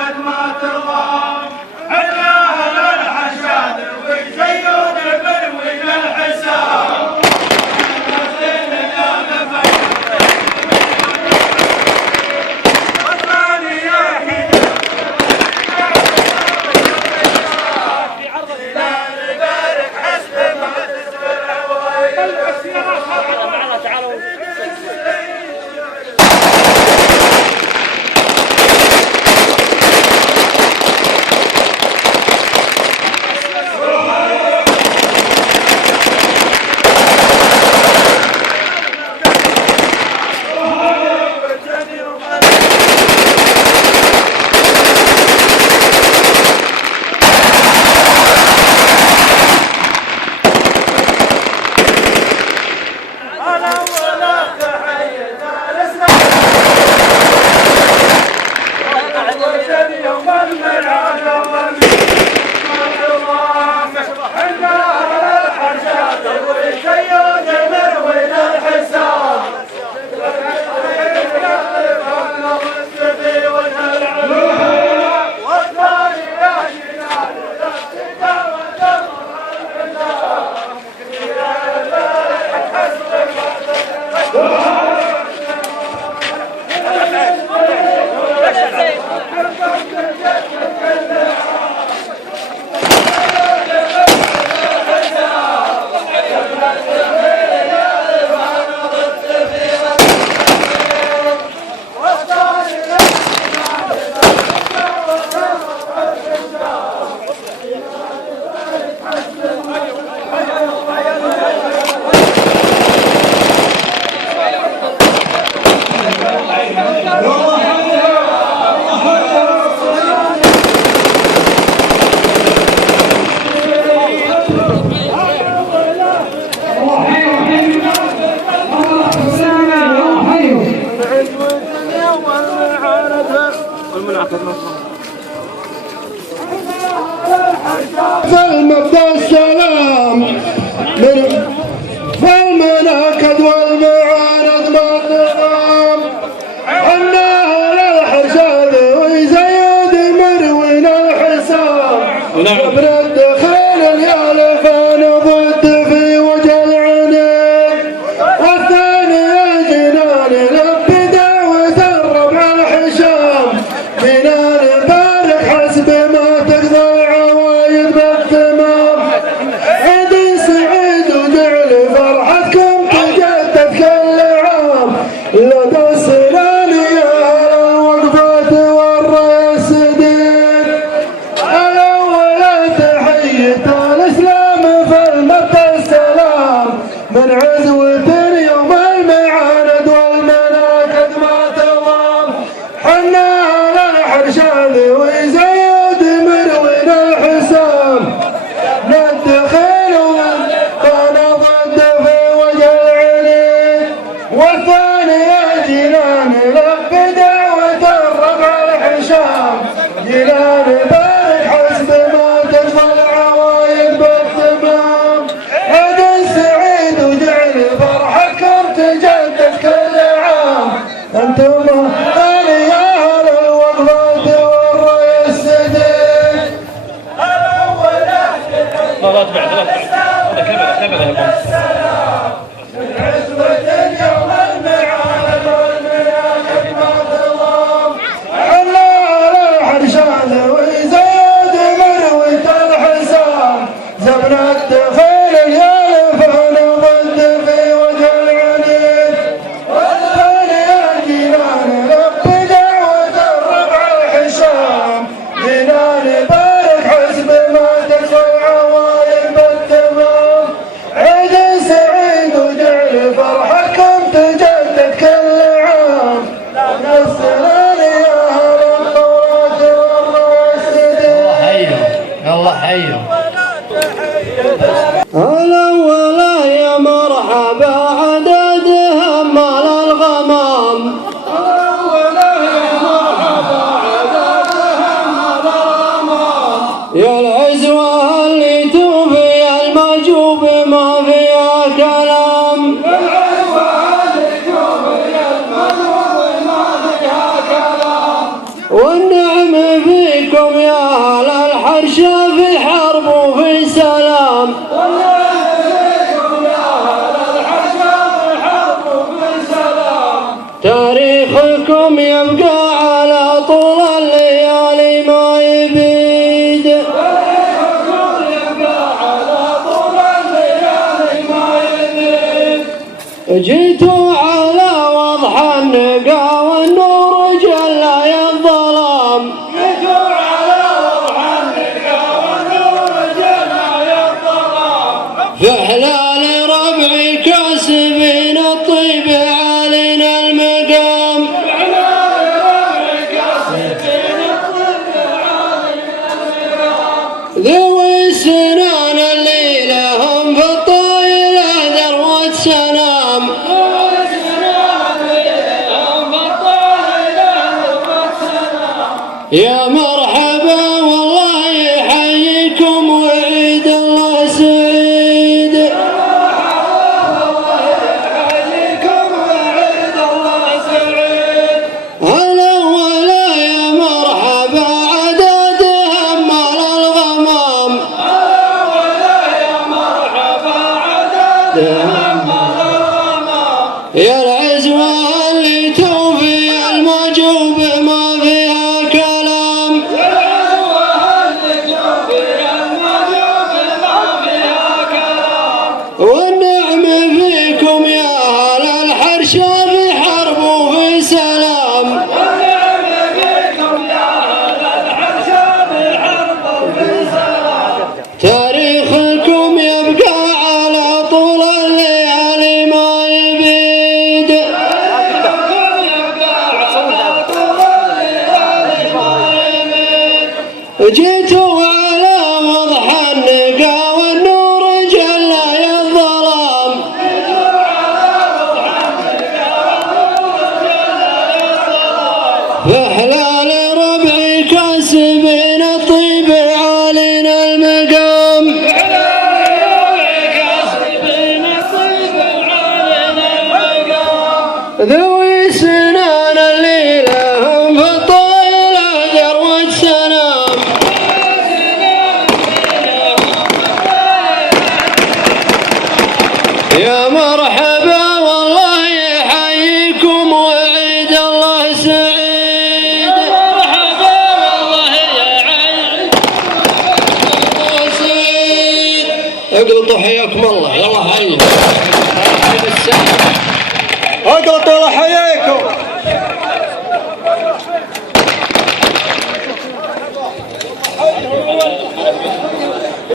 قد ما ترضى حنا أهل الحشاد ويزيون بروين الحساب فالمبدأ السلام فالمناكد والمعارض ما تقام حنا أهل الحشاد ويزيد مروين الحساب ابن الدخيل اليالفان ضد في وجه العنين والثاني يا جنان لبي دعوة الربع الحشام جنان بارك حسب ما تقضى العوايد بالتمام عيد سعيد وجعل فرحتكم تجدد كل عام لدى السنانية الوقفات والرئيس دين الأول تحية الإسلام في المبدأ السلام من عزوة يوم المعاند والمناكد ما توام حنا على الحرشاد ويزيد مروين الحسام ندخل وانا ضد في وجه العليل والثاني يا جنان لبي دعوة الربع الحشام جنان بارك حسب ما تقضى العوايد بالتمام عيد سعيد وجعل فرحتكم تجدد كل عام انتم اهل اهل الوقفات والرئيس دين الاول لا تبعد هذا كبد عزوة اليوم المعاد والمناكد ما تضام حنا على الحرشاد ويزيد مروية الحسام زمن الدخيل اليالفان ضد في وجه العنيد والثاني يا جنان لبي دعوة الربع الحشام جنان بارك حسب ما تقضى العوايد بالتمام عيد سعيد وجعل فرحتكم تجدد كل عام من السنانية أهل القوات والرئيس دين الله حيه الأولى يا مرحبا عددهم مال الغمام يا العزوة اللي توفي المجوب ما فيها كلام والنعم فيكم يا أهل الحرشة في حرب وفي سلام. تاريخكم يبقى على طول الليالي ما يبيد. جيتوا على وضح النقا والنور جلى الظلام. في حلال ربعي كاسبين الطيب علينا المقام. ذوي السنان اللي لهم في الطايلة ذروة سلام. يا مرحبا والله يحييكم وعيد الله سعيد. هلا ولا يا مرحبا عددهم مال الغمام. يا العزوة اللي توفي المجوب ما فيها كلام. والنعم فيكم يا أهل الحرشة في حرب وفي سلام. تاريخكم يبقى على طول الليالي ما يبيد. جيتوا على وضح النقا والنور جلى الظلام. في حلال ربعي كاسبين الطيب علينا المقام. ذوي سنان اللي لهم في الطايلة ذروة سلام. يا مرحبا والله يحييكم وعيد الله سعيد. مرحبا والله يحييكم الله سعيد. اقلطوا حياكم الله. يلا هيا اقلطوا حياكم.